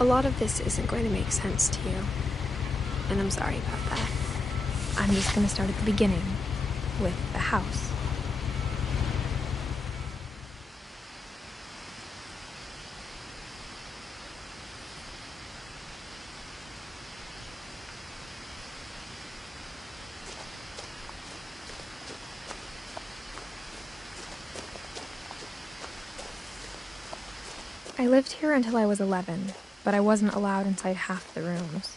A lot of this isn't going to make sense to you, and I'm sorry about that. I'm just going to start at the beginning, with the house. I lived here until I was 11, but I wasn't allowed inside half the rooms.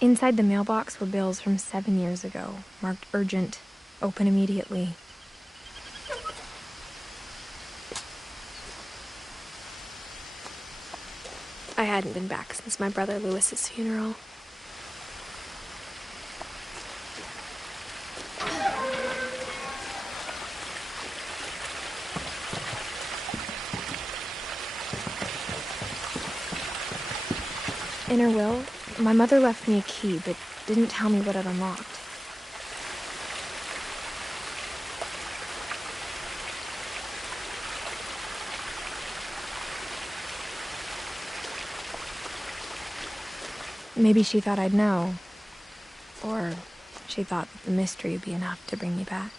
Inside the mailbox were bills from 7 years ago, marked urgent, open immediately. I hadn't been back since my brother Lewis's funeral. In her will, my mother left me a key, but didn't tell me what it unlocked. Maybe she thought I'd know. Or she thought that the mystery would be enough to bring me back.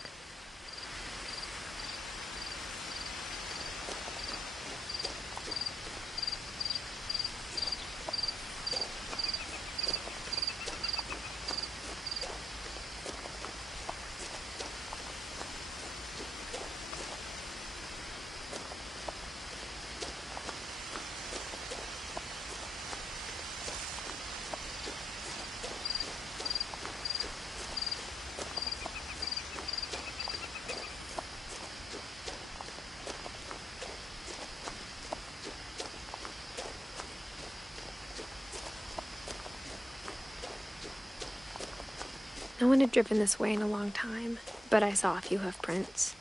No one had driven this way in a long time, but I saw a few hoof prints.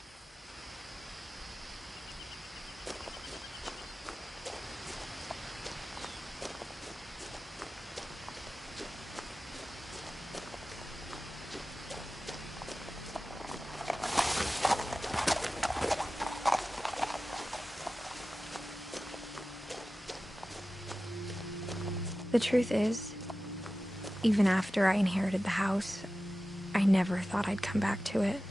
The truth is, even after I inherited the house, I never thought I'd come back to it.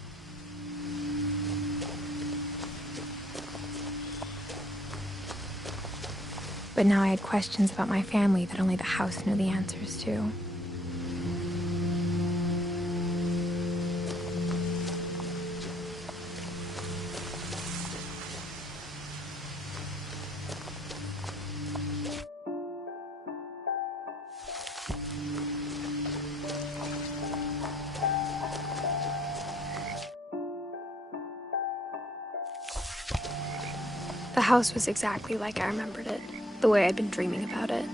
But now I had questions about my family that only the house knew the answers to. The house was exactly like I remembered it, the way I'd been dreaming about it.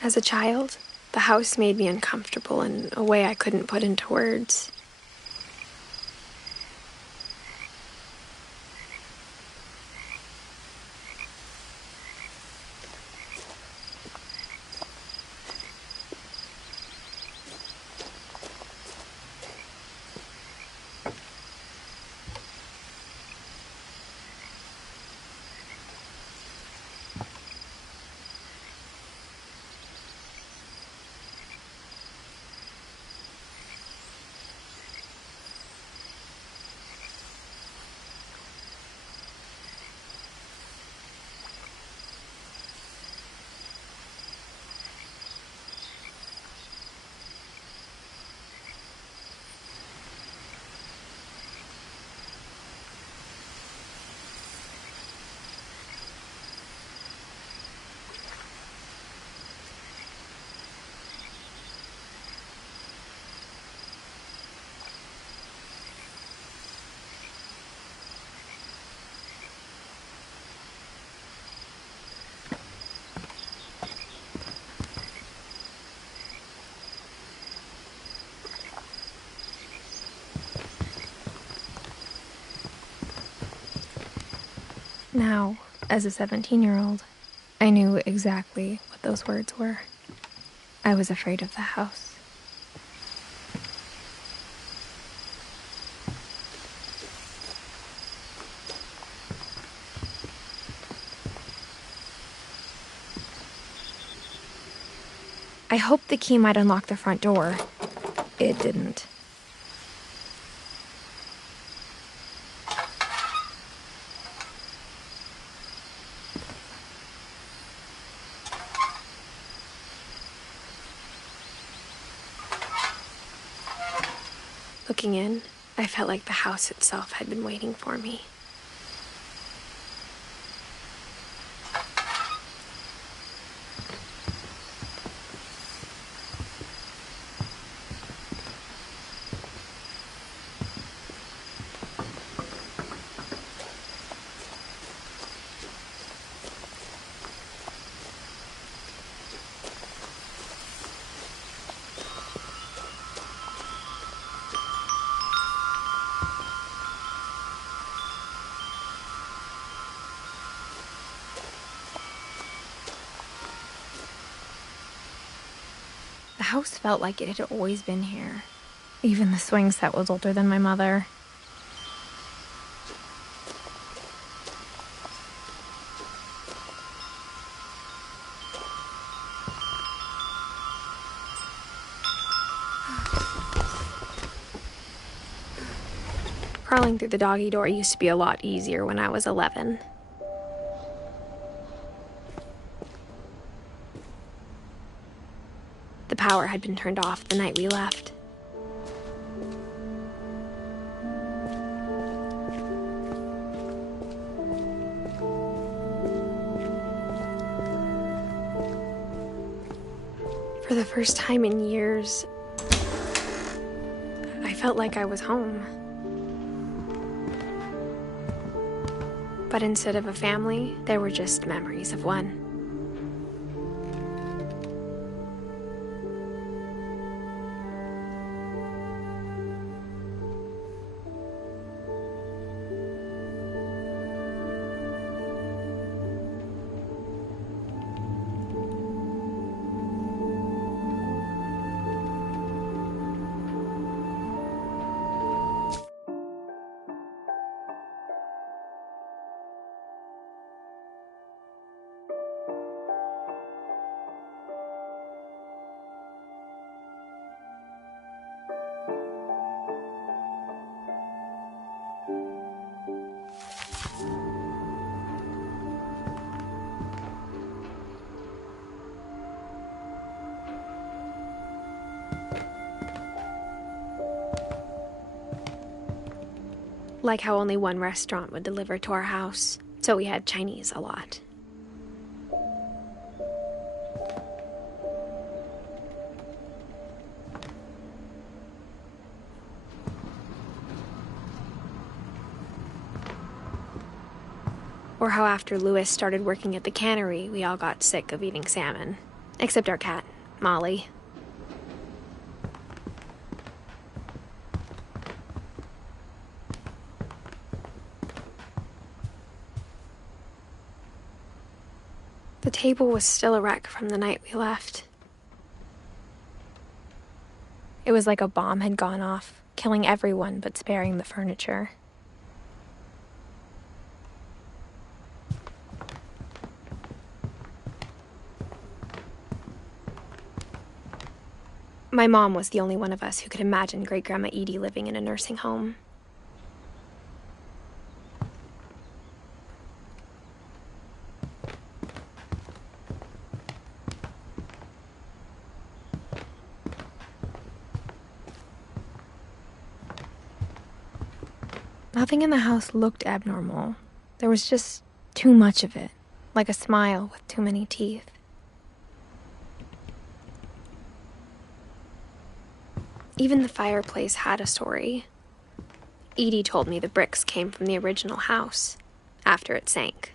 As a child, the house made me uncomfortable in a way I couldn't put into words. Now, as a 17-year-old, I knew exactly what those words were. I was afraid of the house. I hoped the key might unlock the front door. It didn't. Looking in, I felt like the house itself had been waiting for me. The house felt like it had always been here. Even the swing set was older than my mother. Crawling through the doggy door used to be a lot easier when I was 11. The power had been turned off the night we left. For the first time in years, I felt like I was home. But instead of a family, there were just memories of one. Like how only one restaurant would deliver to our house, so we had Chinese a lot. Or how after Louis started working at the cannery, we all got sick of eating salmon. Except our cat, Molly. The table was still a wreck from the night we left. It was like a bomb had gone off, killing everyone but sparing the furniture. My mom was the only one of us who could imagine Great-Grandma Edie living in a nursing home. Nothing in the house looked abnormal. There was just too much of it, like a smile with too many teeth. Even the fireplace had a story. Edie told me the bricks came from the original house, after it sank.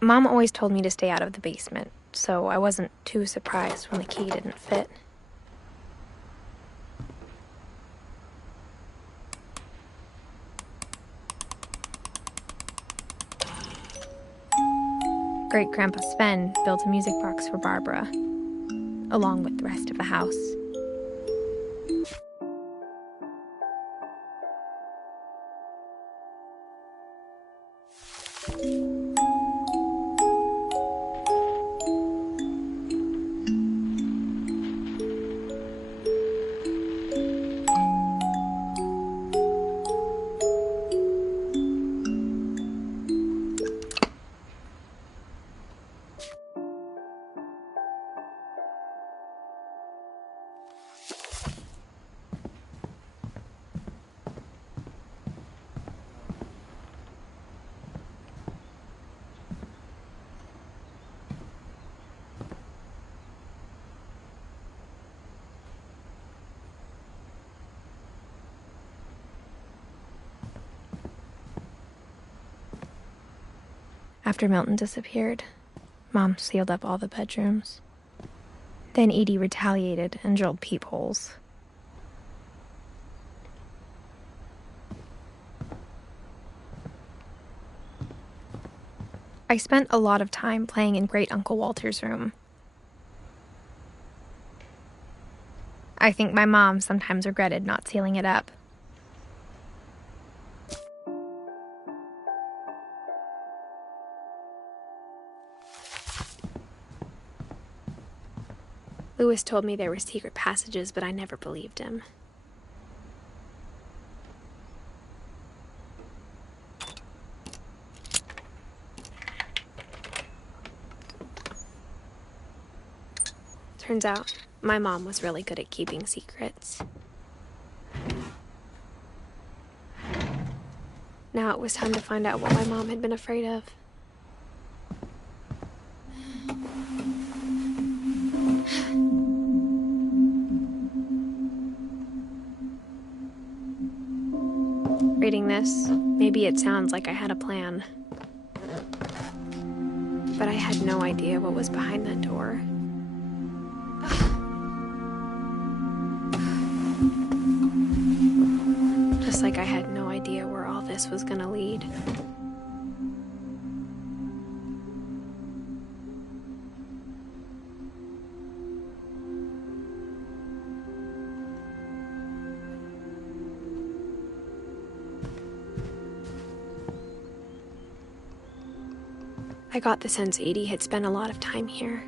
Mom always told me to stay out of the basement, so I wasn't too surprised when the key didn't fit. Great-Grandpa Sven built a music box for Barbara, along with the rest of the house. After Milton disappeared, Mom sealed up all the bedrooms. Then Edie retaliated and drilled peepholes. I spent a lot of time playing in Great Uncle Walter's room. I think my mom sometimes regretted not sealing it up. Louis told me there were secret passages, but I never believed him. Turns out, my mom was really good at keeping secrets. Now it was time to find out what my mom had been afraid of. Reading this, maybe it sounds like I had a plan. But I had no idea what was behind that door. Just like I had no idea where all this was gonna lead. I got the sense Edie had spent a lot of time here,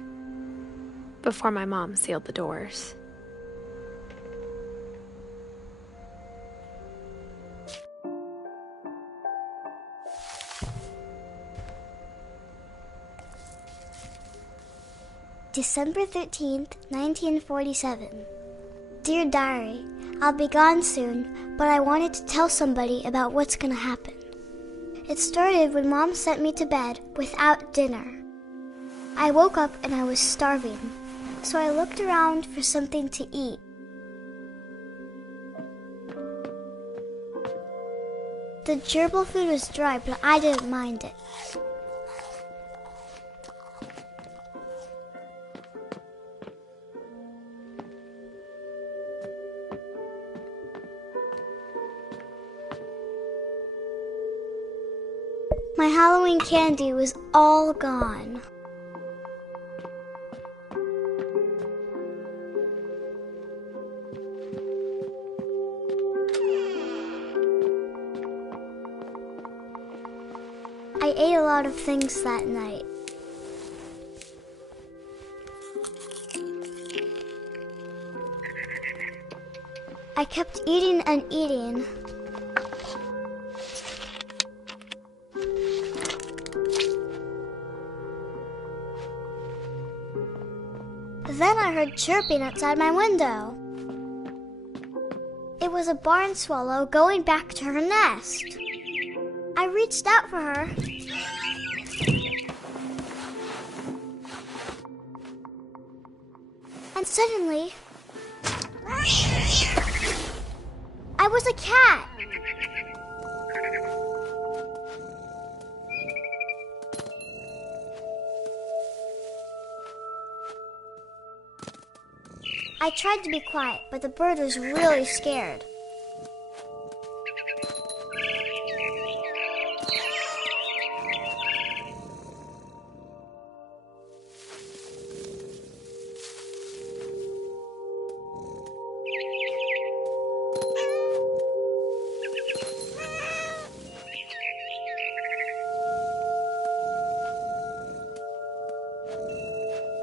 before my mom sealed the doors. December 13th, 1947. Dear Diary, I'll be gone soon, but I wanted to tell somebody about what's gonna happen. It started when Mom sent me to bed without dinner. I woke up and I was starving, so I looked around for something to eat. The gerbil food was dry, but I didn't mind it. My Halloween candy was all gone. I ate a lot of things that night. I kept eating and eating. Then I heard chirping outside my window. It was a barn swallow going back to her nest. I reached out for her. And suddenly, I was a cat. I tried to be quiet, but the bird was really scared.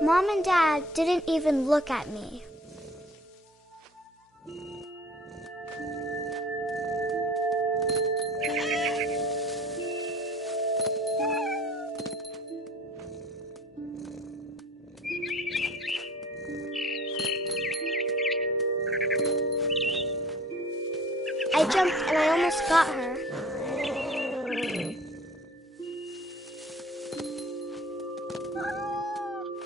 Mom and Dad didn't even look at me. I jumped and I almost got her.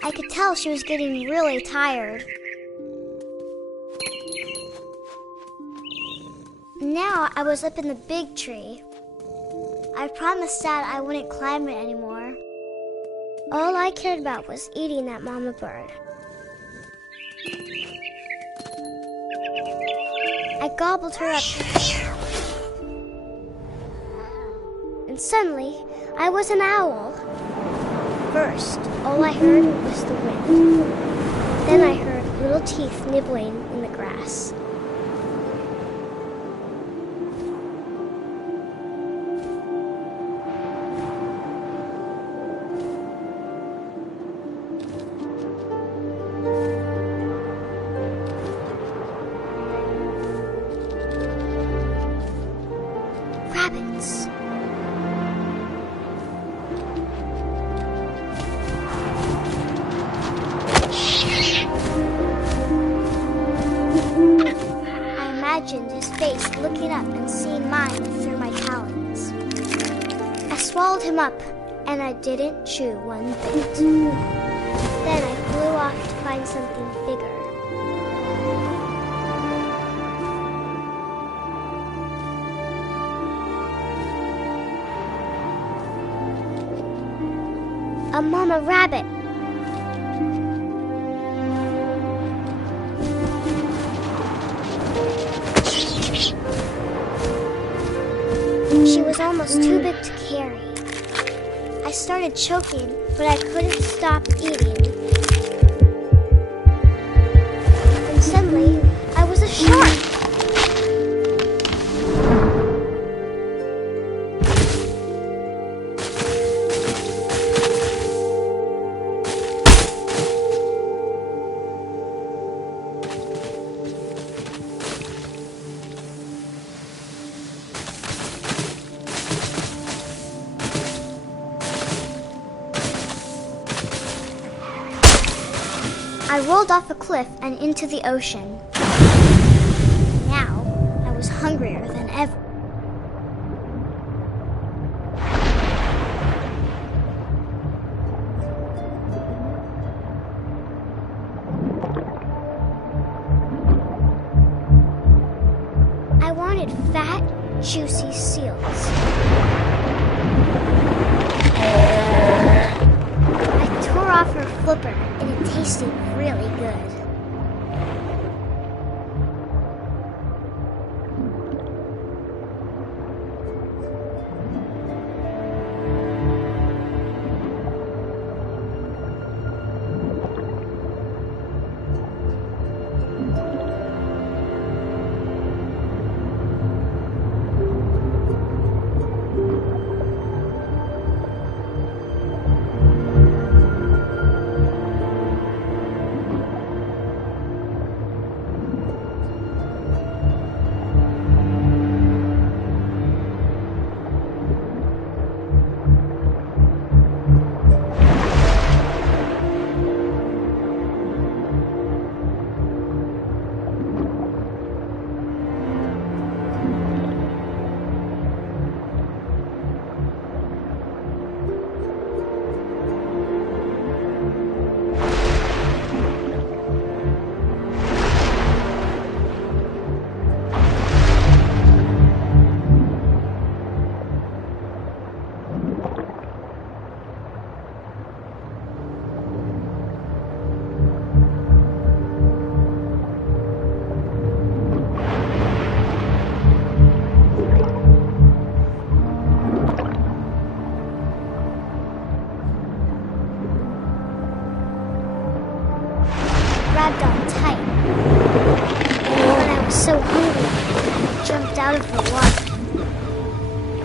I could tell she was getting really tired. Now I was up in the big tree. I promised Dad I wouldn't climb it anymore. All I cared about was eating that mama bird. I gobbled her up. And suddenly, I was an owl. First, all I heard was the wind. Then I heard little teeth nibbling in the grass. Rabbits. I imagined his face looking up and seeing mine through my talons. I swallowed him up, and I didn't chew one bit. Then I flew off to find something bigger. A mama rabbit. She was almost too big to carry. I started choking, but I couldn't stop eating. And suddenly, I was a shark. I rolled off a cliff and into the ocean. Now, I was hungrier than ever. I wanted fat, juicy seals. I tore off her flipper, and it tasted really good. grabbed on tight. And when I was so hungry, I jumped out of the water.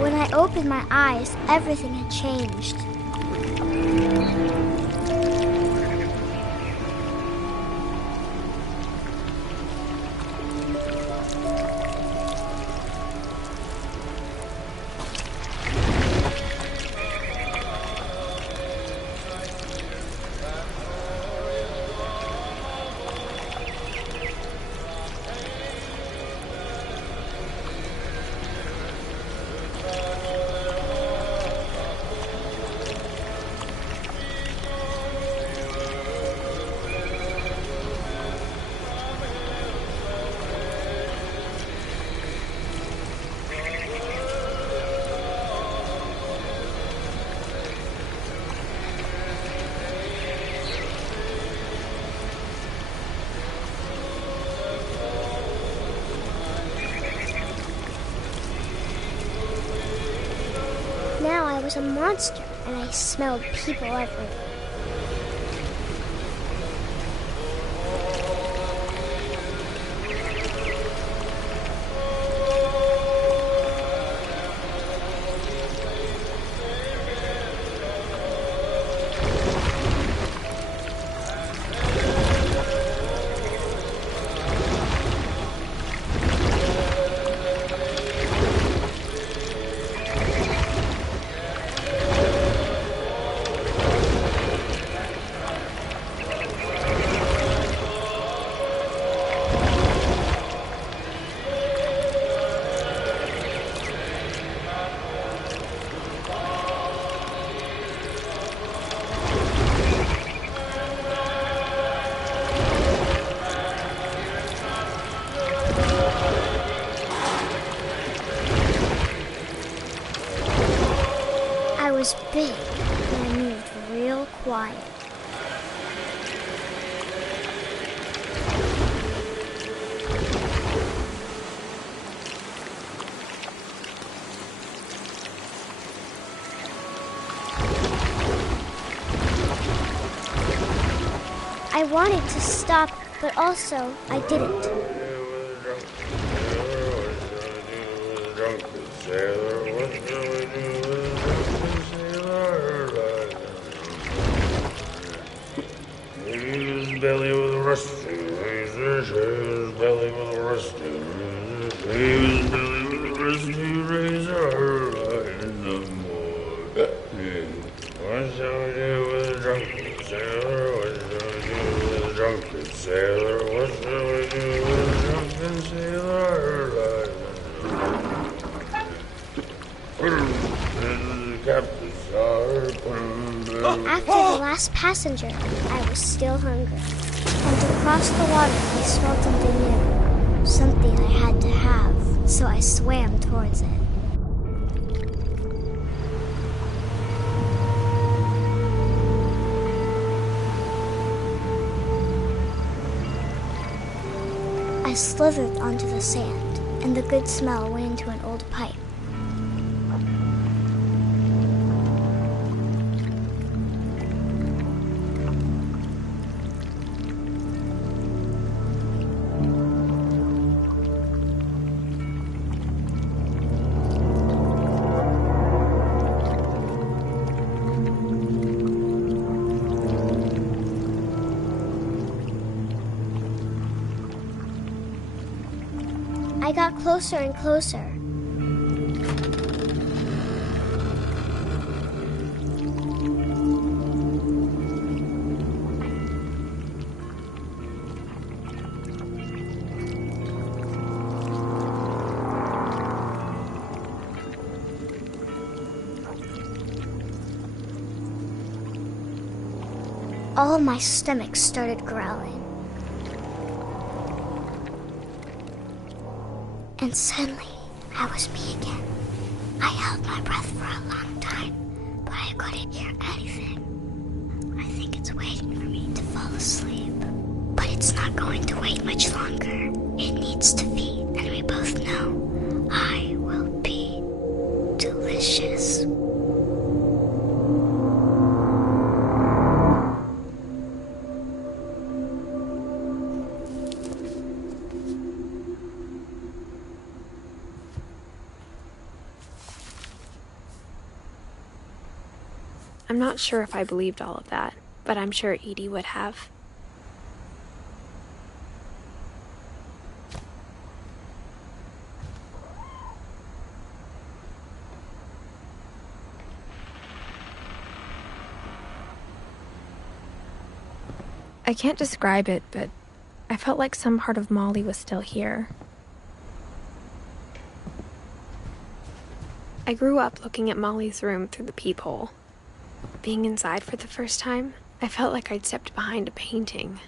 When I opened my eyes, everything had changed. Now I was a monster, and I smelled people everywhere. I was big, and I moved real quiet. I wanted to stop, but also I didn't. Belly with a rusty razor, his belly with a rusty razor, his belly with a rusty razor, right in the morning. What shall we do with a drunken sailor? What shall we do with a drunken sailor? What shall we do with a drunken sailor? Right in the captain's After the last passenger, I was still hungry. And across the water, I smelled something new. Something I had to have, so I swam towards it. I slithered onto the sand, and the good smell went into an old pipe. I got closer and closer. All my stomach started growling. And suddenly, I was me again. I held my breath for a long time, but I couldn't hear anything. I think it's waiting for me to fall asleep. But it's not going to wait much longer. It needs to feed, and we both know I will be delicious. I'm not sure if I believed all of that, but I'm sure Edie would have. I can't describe it, but I felt like some part of Molly was still here. I grew up looking at Molly's room through the peephole. Being inside for the first time, I felt like I'd stepped behind a painting.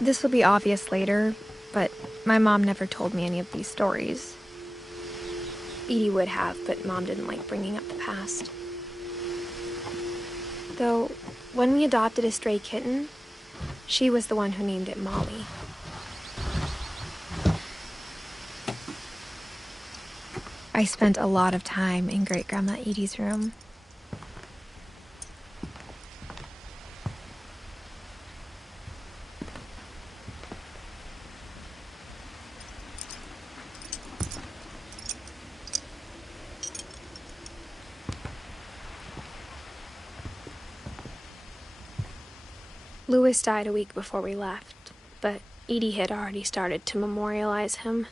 This will be obvious later, but my mom never told me any of these stories. Edie would have, but Mom didn't like bringing up the past. Though, when we adopted a stray kitten, she was the one who named it Molly. I spent a lot of time in Great-Grandma Edie's room. Louis died a week before we left, but Edie had already started to memorialize him.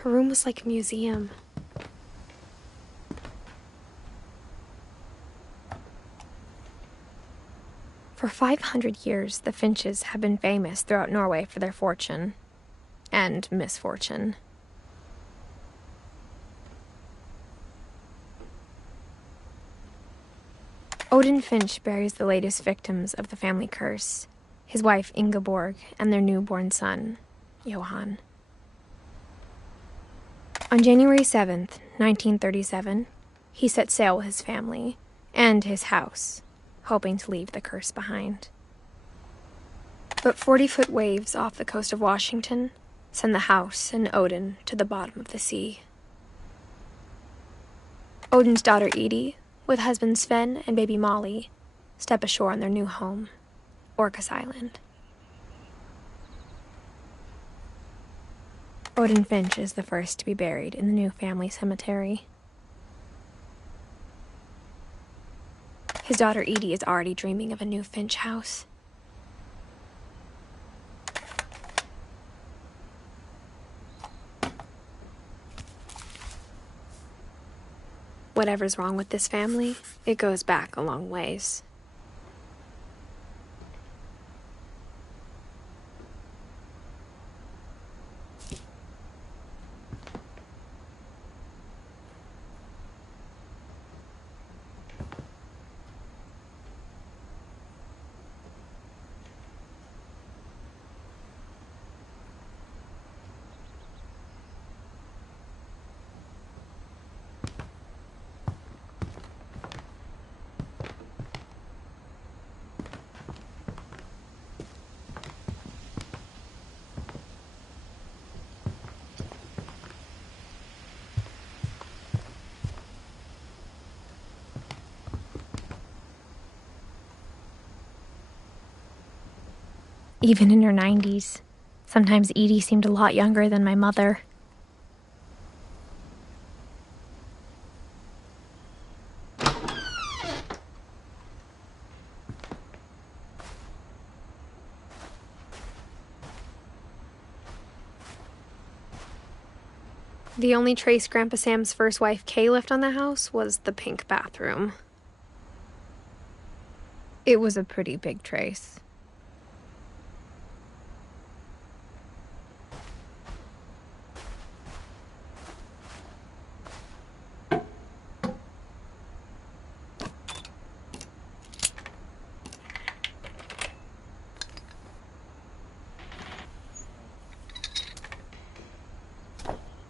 Her room was like a museum. For 500 years, the Finches have been famous throughout Norway for their fortune and misfortune. Odin Finch buries the latest victims of the family curse, his wife Ingeborg and their newborn son, Johan. On January 7th, 1937, he set sail with his family and his house, hoping to leave the curse behind. But 40-foot waves off the coast of Washington send the house and Odin to the bottom of the sea. Odin's daughter Edie, with husband Sven and baby Molly, step ashore on their new home, Orcas Island. Odin Finch is the first to be buried in the new family cemetery. His daughter Edie is already dreaming of a new Finch house. Whatever's wrong with this family, it goes back a long ways. Even in her 90s, sometimes Edie seemed a lot younger than my mother. The only trace Grandpa Sam's first wife, Kay, left on the house was the pink bathroom. It was a pretty big trace.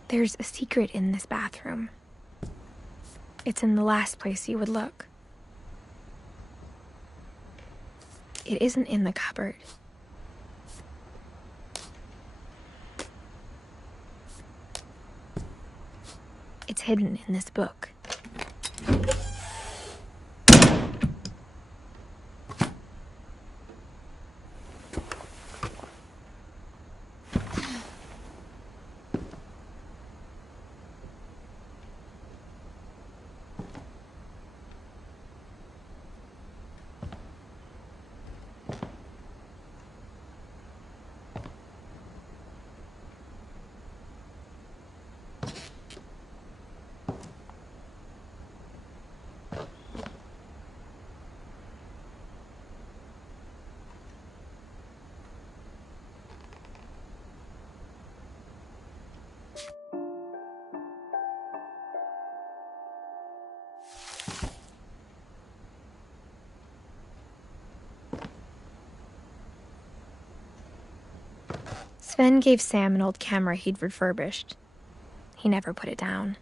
There's a secret in this bathroom. It's in the last place you would look. It isn't in the cupboard. It's hidden in this book. Sven gave Sam an old camera he'd refurbished. He never put it down.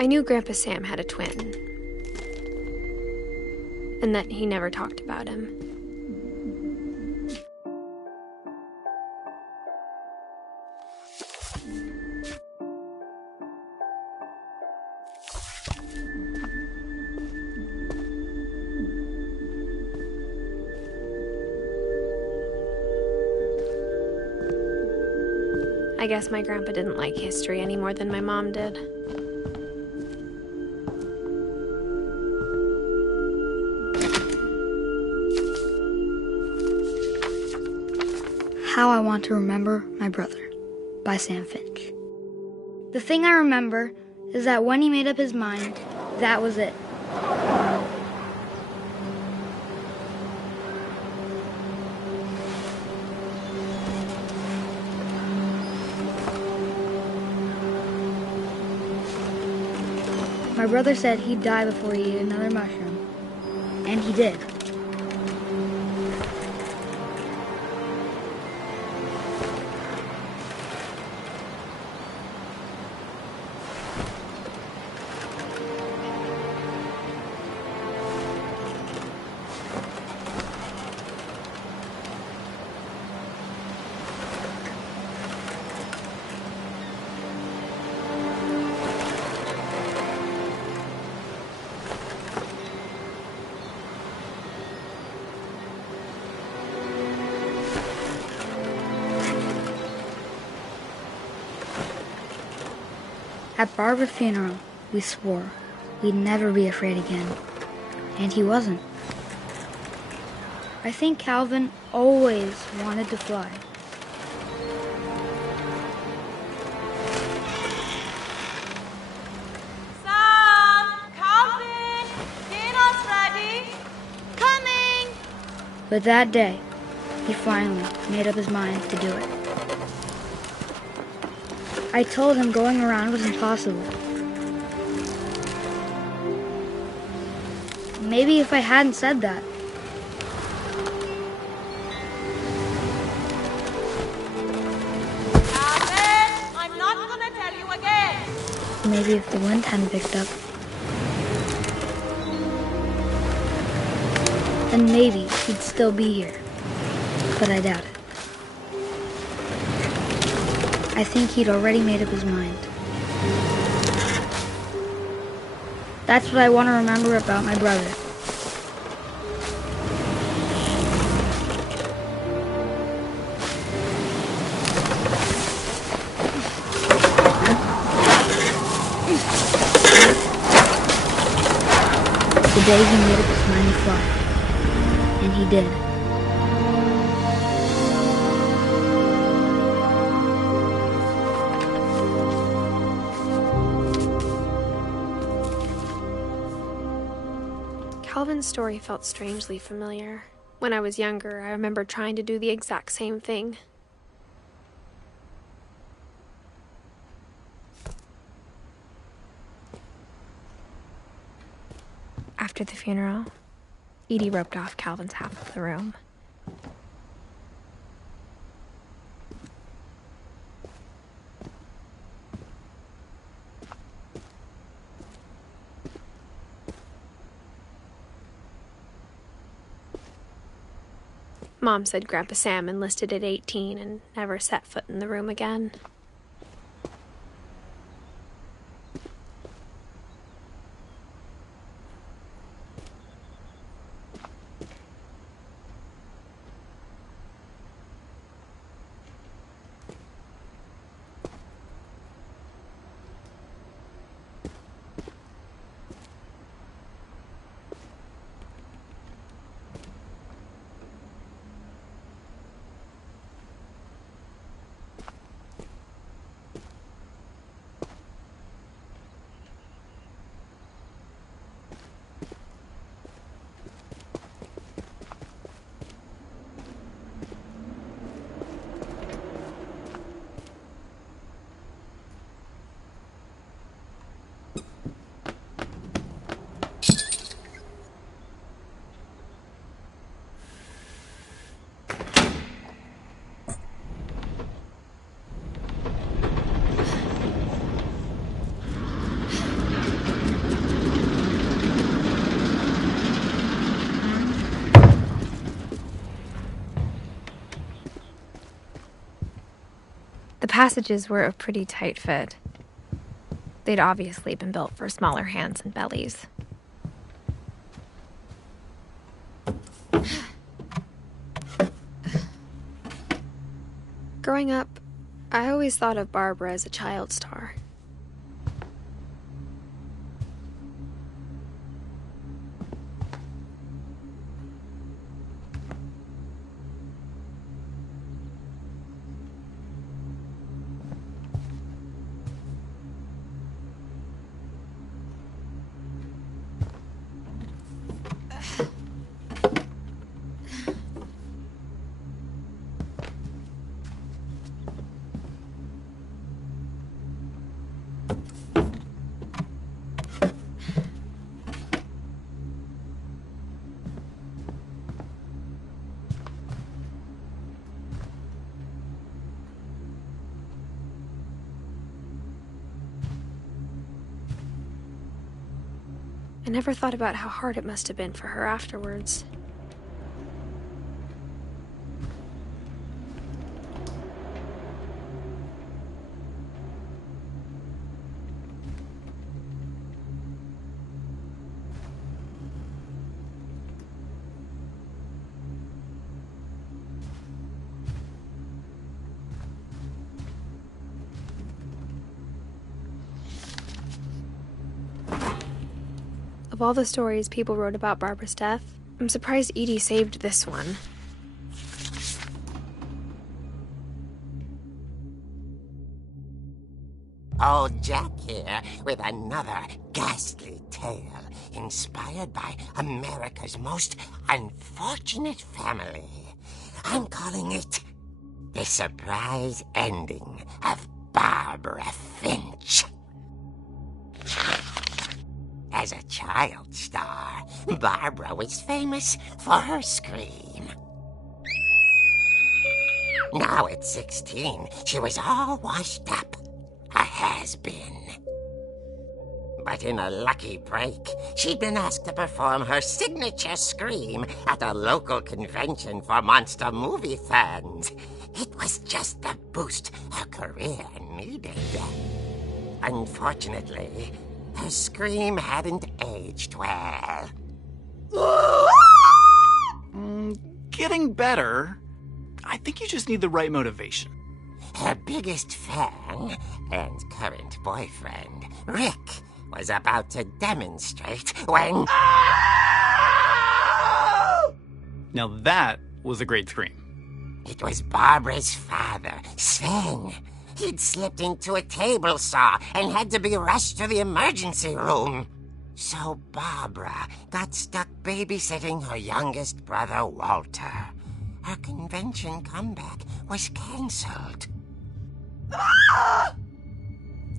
I knew Grandpa Sam had a twin, and that he never talked about him. I guess my grandpa didn't like history any more than my mom did. How I Want to Remember My Brother by Sam Finch. The thing I remember is that when he made up his mind, that was it. My brother said he'd die before he ate another mushroom, and he did. At Barbara's funeral, we swore we'd never be afraid again, and he wasn't. I think Calvin always wanted to fly. Sam! Calvin! Dinner's ready! Coming! But that day, he finally made up his mind to do it. I told him going around was impossible. Maybe if I hadn't said that. Calvin, I'm not gonna tell you again. Maybe if the wind hadn't picked up, then maybe he'd still be here. But I doubt it. I think he'd already made up his mind. That's what I want to remember about my brother. The day he made up his mind to fly. And he did. Calvin's story felt strangely familiar. When I was younger, I remember trying to do the exact same thing. After the funeral, Edie roped off Calvin's half of the room. Mom said Grandpa Sam enlisted at 18 and never set foot in the room again. The passages were a pretty tight fit. They'd obviously been built for smaller hands and bellies. Growing up, I always thought of Barbara as a child star. I never thought about how hard it must have been for her afterwards. Of all the stories people wrote about Barbara's death, I'm surprised Edie saved this one. Old Jack here with another ghastly tale inspired by America's most unfortunate family. I'm calling it The Surprise Ending of Barbara Finch. As a child star, Barbara was famous for her scream. Now at 16, she was all washed up, a has-been. But in a lucky break, she'd been asked to perform her signature scream at a local convention for monster movie fans. It was just the boost her career needed. Unfortunately, her scream hadn't aged well. Getting better. I think you just need the right motivation. Her biggest fan and current boyfriend, Rick, was about to demonstrate when... Now that was a great scream. It was Barbara's father, Sven. He'd slipped into a table saw and had to be rushed to the emergency room. So Barbara got stuck babysitting her youngest brother, Walter. Her convention comeback was cancelled.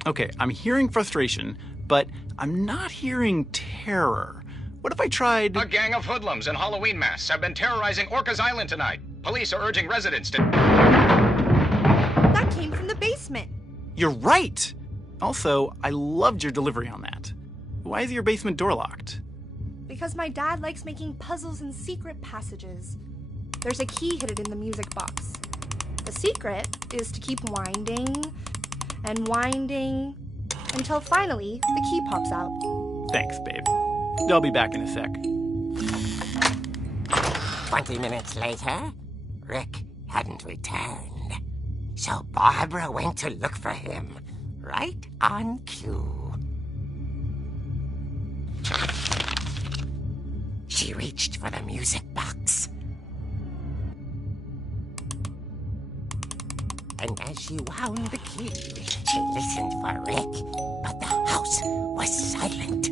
Okay, I'm hearing frustration, but I'm not hearing terror. What if I tried... A gang of hoodlums in Halloween masks have been terrorizing Orcas Island tonight. Police are urging residents to... That came from the basement. You're right! Also, I loved your delivery on that. Why is your basement door locked? Because my dad likes making puzzles and secret passages. There's a key hidden in the music box. The secret is to keep winding and winding until finally the key pops out. Thanks, babe. I'll be back in a sec. 20 minutes later, Rick hadn't returned. So Barbara went to look for him, right on cue. She reached for the music box. And as she wound the key, she listened for Rick, but the house was silent.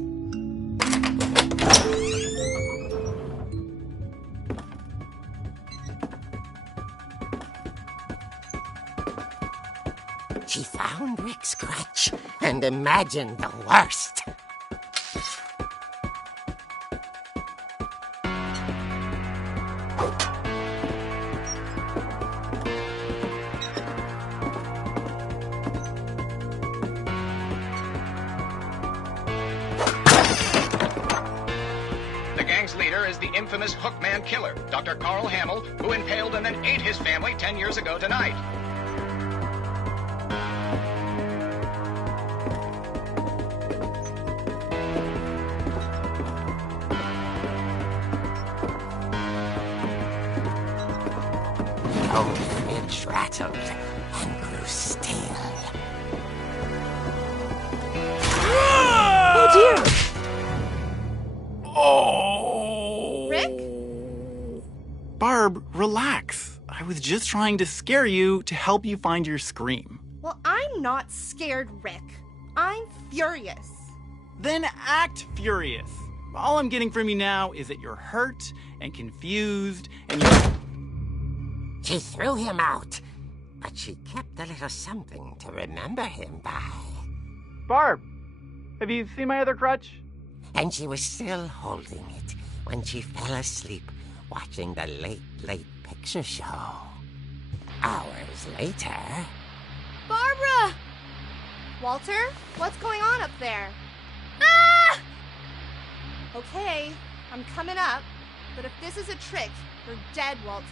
She found Rick's crutch and imagined the worst. The gang's leader is the infamous Hookman killer, Dr. Carl Hamill, who impaled and then ate his family 10 years ago tonight. Old Finch rattled and grew still. Oh dear! Oh! Rick? Barb, relax. I was just trying to scare you to help you find your scream. Well, I'm not scared, Rick. I'm furious. Then act furious. All I'm getting from you now is that you're hurt and confused and you're... She threw him out, but she kept a little something to remember him by. Barb, have you seen my other crutch? And she was still holding it when she fell asleep watching the late picture show. Hours later... Barbara! Walter, what's going on up there? Ah! Okay, I'm coming up, but if this is a trick, you're dead, Walter.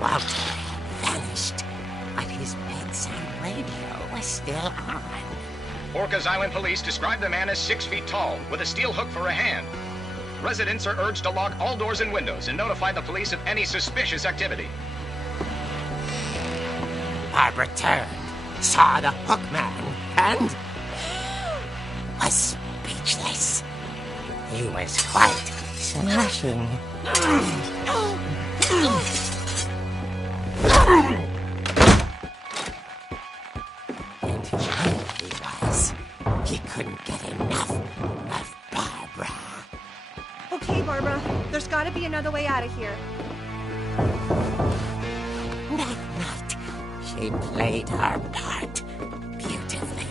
Walter vanished, but his bedside radio was still on. Orcas Island police describe the man as 6 feet tall, with a steel hook for a hand. Residents are urged to lock all doors and windows and notify the police of any suspicious activity. Barbara turned, saw the hookman, and was speechless. He was quite smashing. And here he was. He couldn't get enough of Barbara. Okay, Barbara, there's gotta be another way out of here. That night, she played her part beautifully.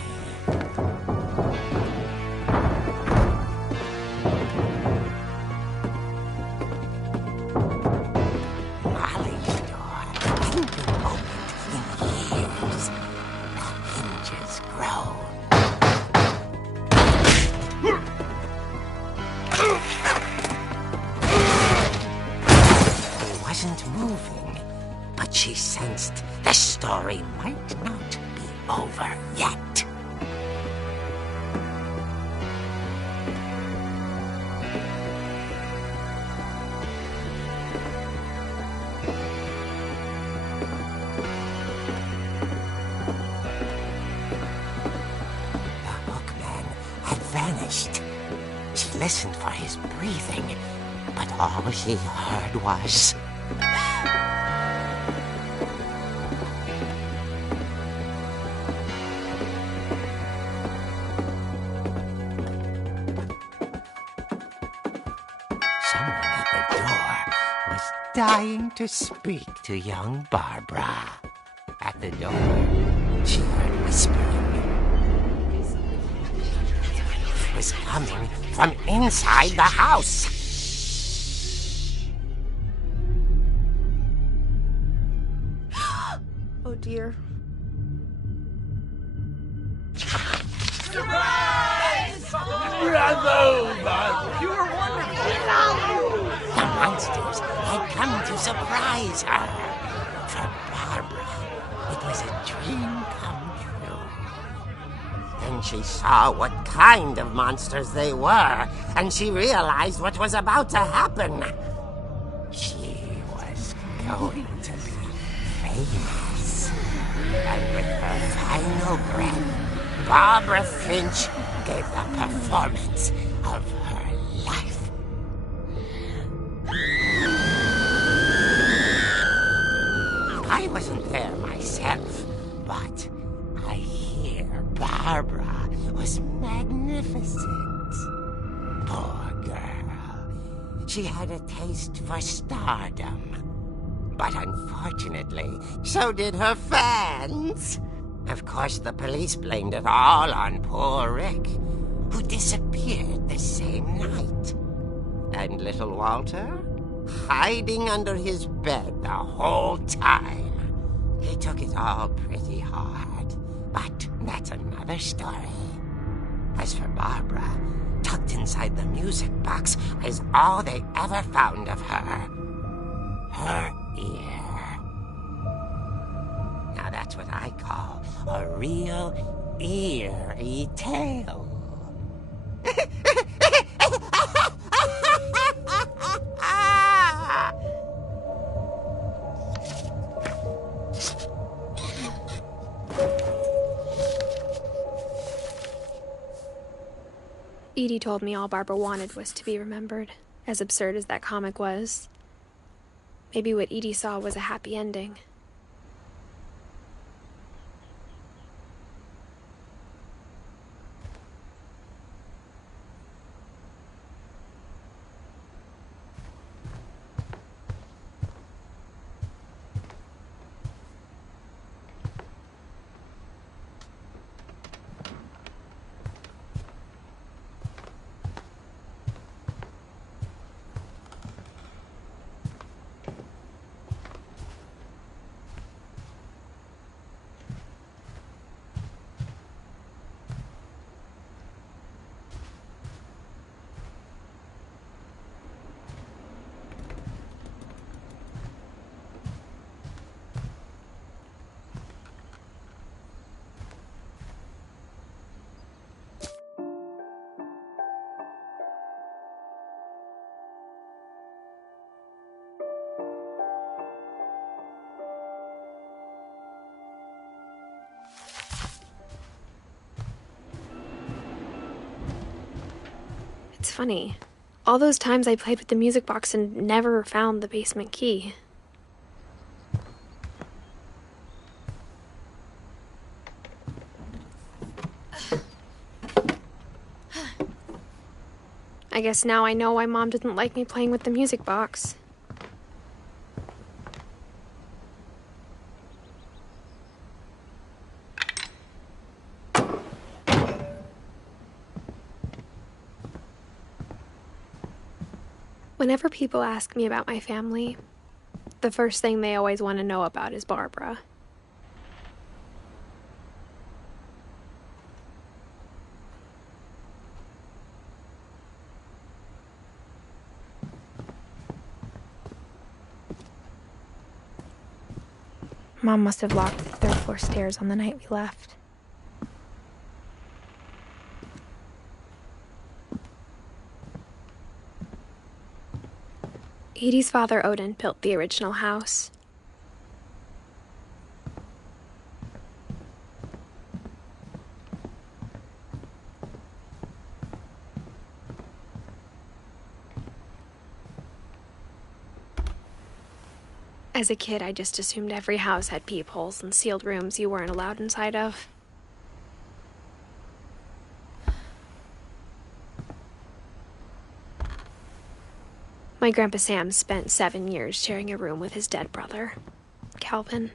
Molly's door hadn't been opened in years. The hinges groaned. He wasn't moving, but she sensed the story might not be over yet. The hookman had vanished. She listened for his breathing, but all she heard was... Someone at the door was dying to speak to young Barbara. At the door, she heard whispering. It was coming from inside the house. Oh dear. Bravo, Barbara! You were wonderful! The monsters had come to surprise her. For Barbara, it was a dream come true. Then she saw what kind of monsters they were, and she realized what was about to happen. She was going to be famous. And with her final breath, Barbara Finch gave the performance of her life. I wasn't there myself, but I hear Barbara was magnificent. Poor girl. She had a taste for stardom. But unfortunately, so did her fans. Of course, the police blamed it all on poor Rick, who disappeared the same night. And little Walter, hiding under his bed the whole time. He took it all pretty hard, but that's another story. As for Barbara, tucked inside the music box is all they ever found of her. Her ear. Now that's what I call a real eerie tale. Edie told me all Barbara wanted was to be remembered, as absurd as that comic was. Maybe what Edie saw was a happy ending. funny. All those times I played with the music box and never found the basement key. I guess now I know why Mom didn't like me playing with the music box. Whenever people ask me about my family, the first thing they always want to know about is Barbara. Mom must have locked the third floor stairs on the night we left. Edie's father, Odin, built the original house. As a kid, I just assumed every house had peepholes and sealed rooms you weren't allowed inside of. My Grandpa Sam spent 7 years sharing a room with his dead brother, Calvin.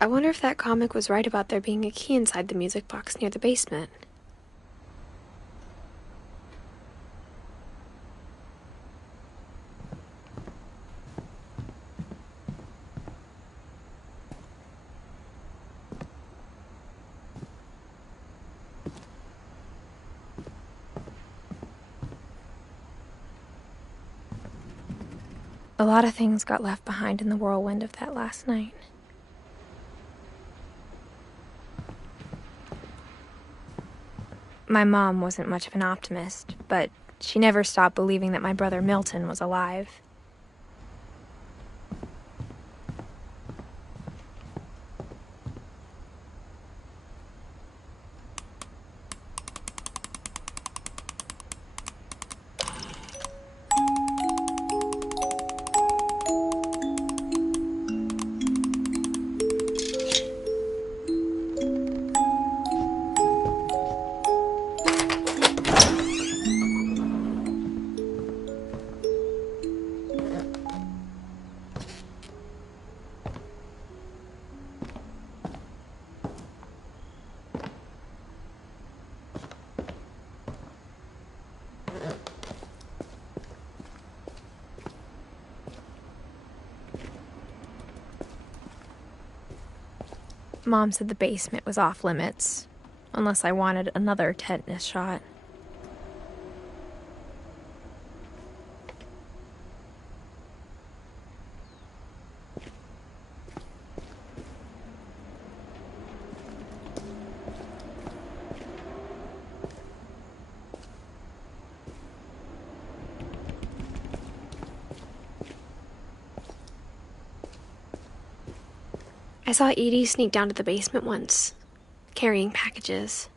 I wonder if that comic was right about there being a key inside the music box near the basement. A lot of things got left behind in the whirlwind of that last night. My mom wasn't much of an optimist, but she never stopped believing that my brother Milton was alive. Mom said the basement was off limits, unless I wanted another tetanus shot. I saw Edie sneak down to the basement once, carrying packages.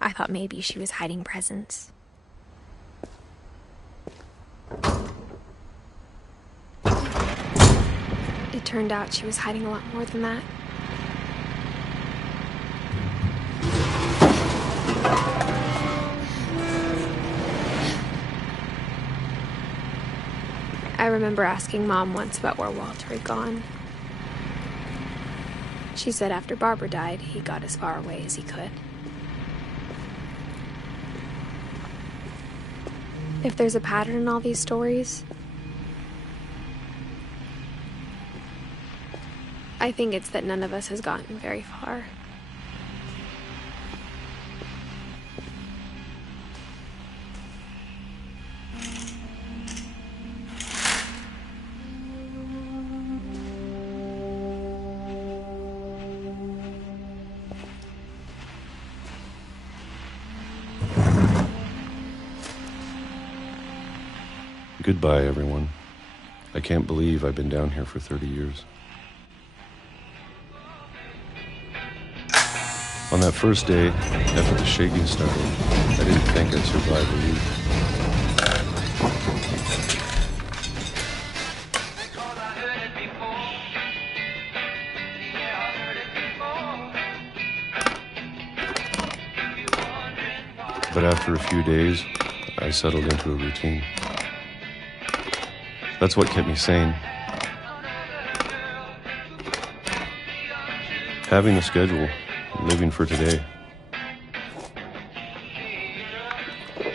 I thought maybe she was hiding presents. It turned out she was hiding a lot more than that. I remember asking Mom once about where Walter had gone. She said after Barbara died, he got as far away as he could. If there's a pattern in all these stories, I think it's that none of us has gotten very far. Goodbye, everyone. I can't believe I've been down here for 30 years. On that first day, after the shaking started, I didn't think I'd survive a week. But after a few days, I settled into a routine. That's what kept me sane. Having a schedule, living for today.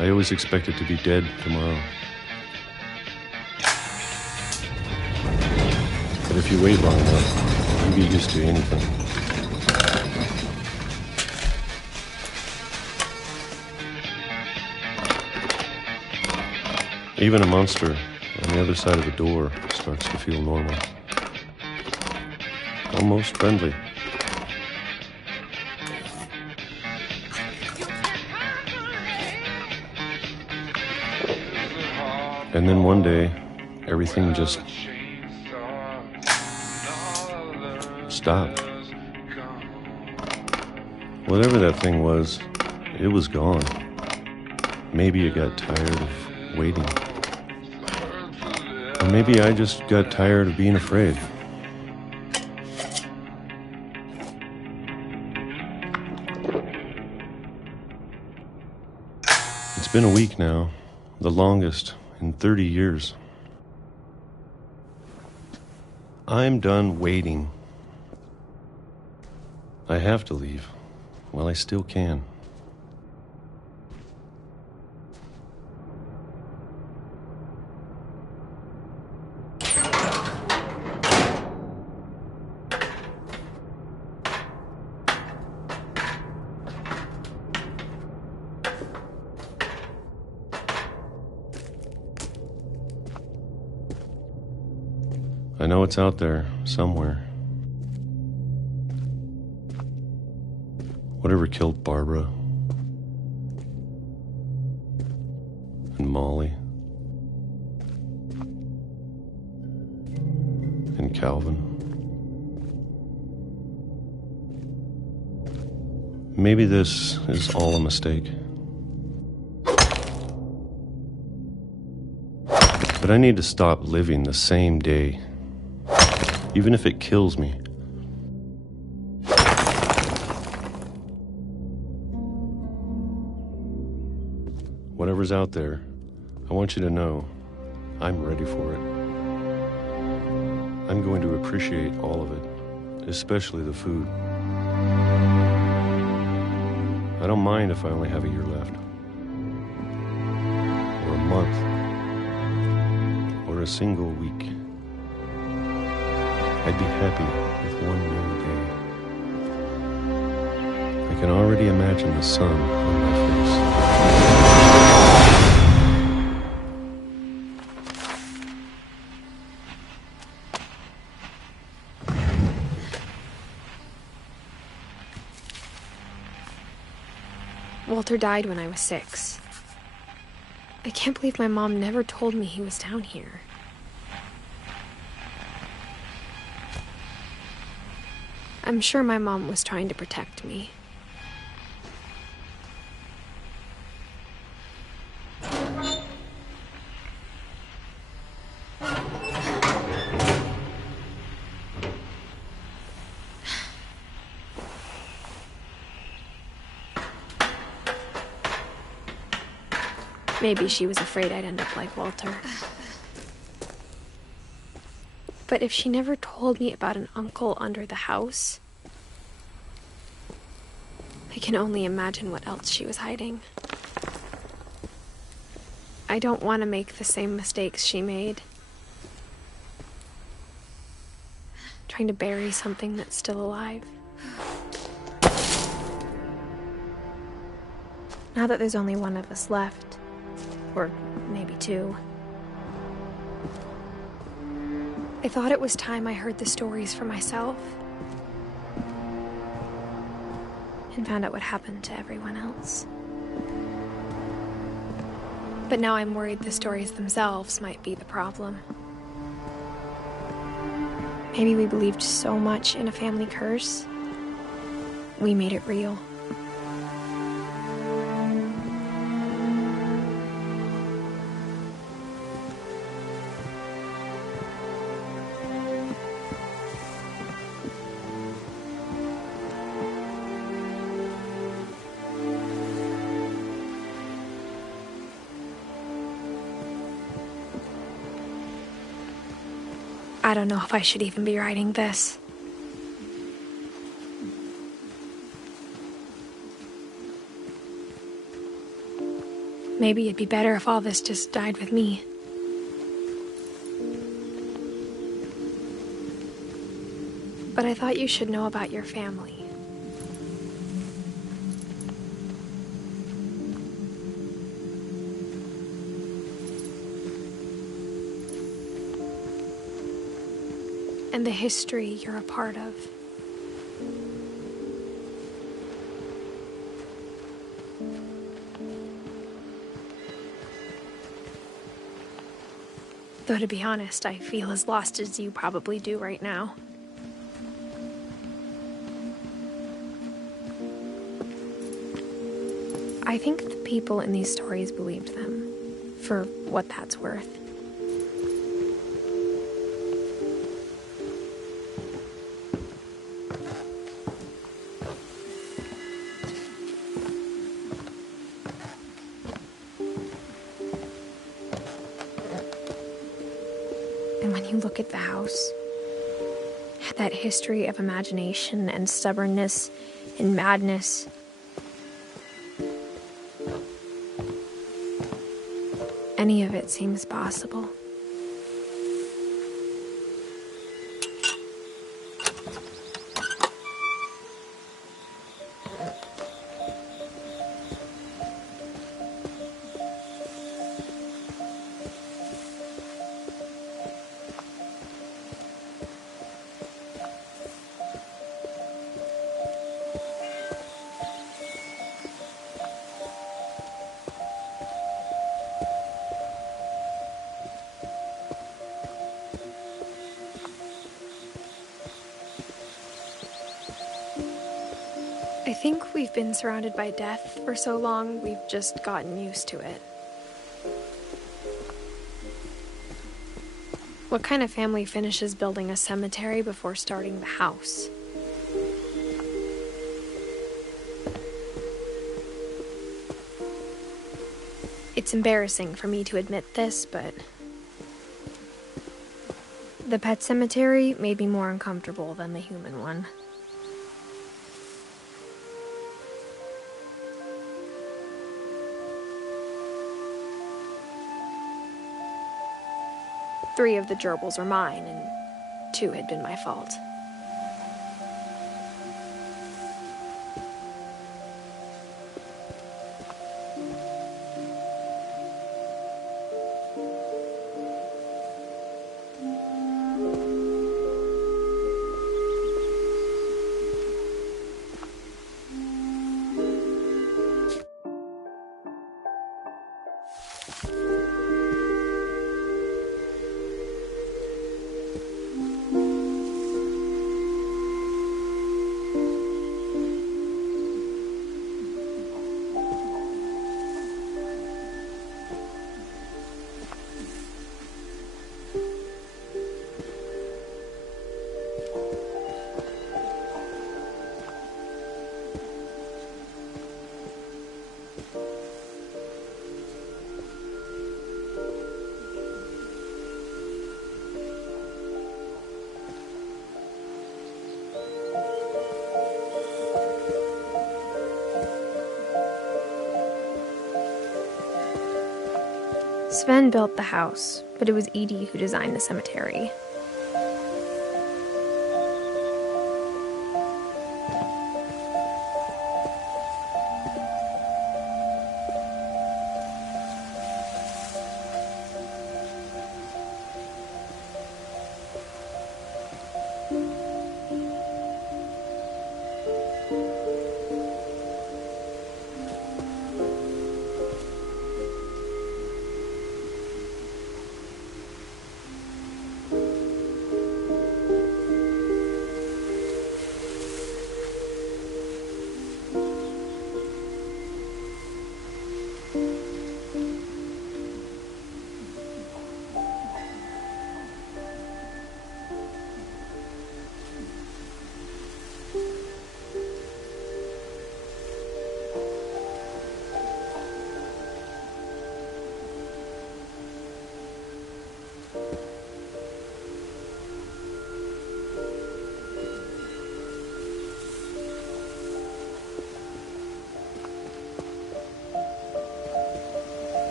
I always expected to be dead tomorrow. But if you wait long enough, you get used to anything. Even a monster on the other side of the door starts to feel normal. Almost friendly. And then one day, everything just stopped. Whatever that thing was, it was gone. Maybe it got tired of waiting. Or maybe I just got tired of being afraid. It's been a week now, the longest in 30 years. I'm done waiting. I have to leave while I still can. I know it's out there, somewhere. Whatever killed Barbara and Molly and Calvin. Maybe this is all a mistake. But I need to stop living the same day. Even if it kills me. Whatever's out there, I want you to know I'm ready for it. I'm going to appreciate all of it, especially the food. I don't mind if I only have a year left, or a month, or a single week. I'd be happy with one new day. I can already imagine the sun on my face. Walter died when I was 6. I can't believe my mom never told me he was down here. I'm sure my mom was trying to protect me. Maybe she was afraid I'd end up like Walter. But if she never told me about an uncle under the house, I can only imagine what else she was hiding. I don't want to make the same mistakes she made. Trying to bury something that's still alive. Now that there's only one of us left, or maybe 2, I thought it was time I heard the stories for myself and found out what happened to everyone else. But now I'm worried the stories themselves might be the problem. Maybe we believed so much in a family curse, we made it real. I don't know if I should even be writing this. Maybe it'd be better if all this just died with me. But I thought you should know about your family. And the history you're a part of. Though to be honest, I feel as lost as you probably do right now. I think the people in these stories believed them, for what that's worth. And when you look at the house, that history of imagination and stubbornness and madness, any of it seems possible. I think we've been surrounded by death for so long, we've just gotten used to it. What kind of family finishes building a cemetery before starting the house? It's embarrassing for me to admit this, but the pet cemetery made me more uncomfortable than the human one. Three of the gerbils were mine, and 2 had been my fault. Sven built the house, but it was Edie who designed the cemetery.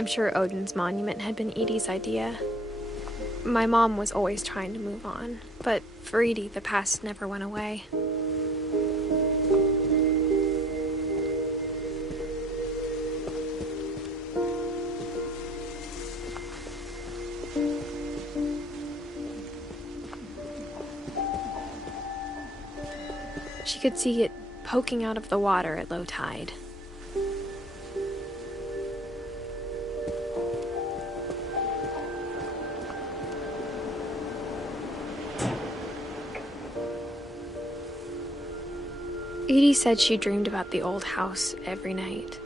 I'm sure Odin's monument had been Edie's idea. My mom was always trying to move on, but for Edie, the past never went away. She could see it poking out of the water at low tide. Edie said she dreamed about the old house every night.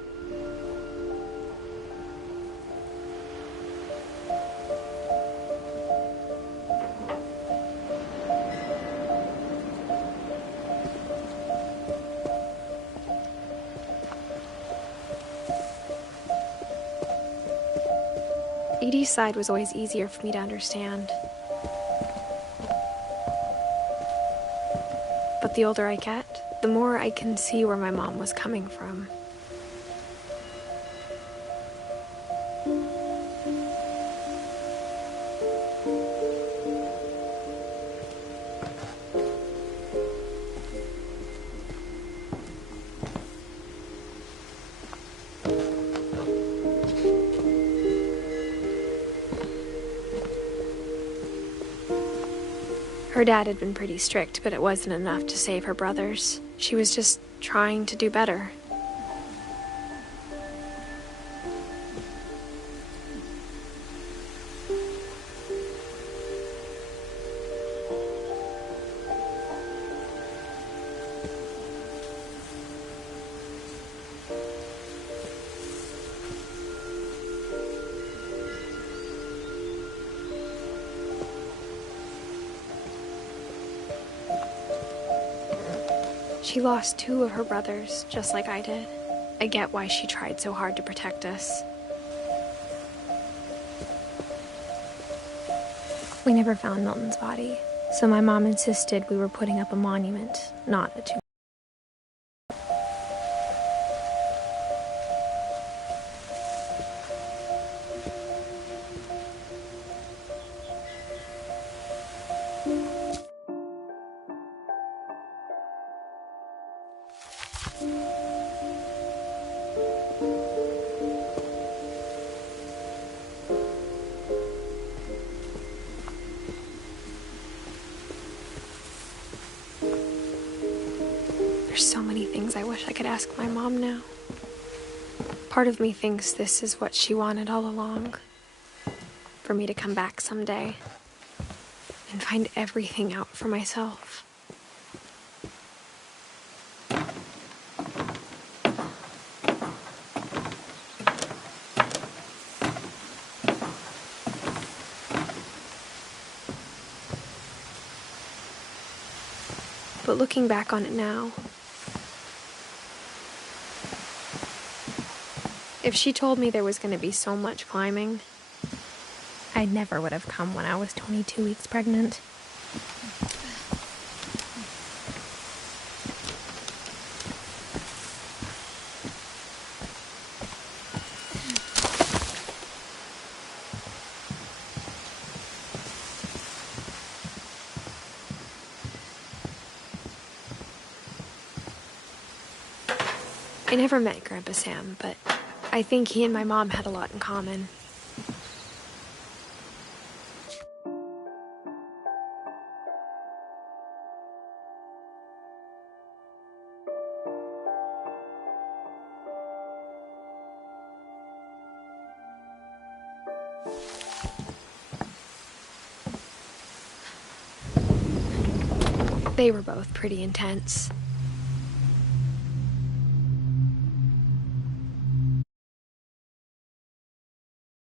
Edie's side was always easier for me to understand. But the older I get, the more I can see where my mom was coming from. Her dad had been pretty strict, but it wasn't enough to save her brothers. She was just trying to do better. She lost 2 of her brothers, just like I did. I get why she tried so hard to protect us. We never found Milton's body, so my mom insisted we were putting up a monument, not a tomb. There's so many things I wish I could ask my mom now. Part of me thinks this is what she wanted all along. For me to come back someday and find everything out for myself. But looking back on it now, if she told me there was going to be so much climbing, I never would have come when I was 22 weeks pregnant. I never met Grandpa Sam, but I think he and my mom had a lot in common. They were both pretty intense.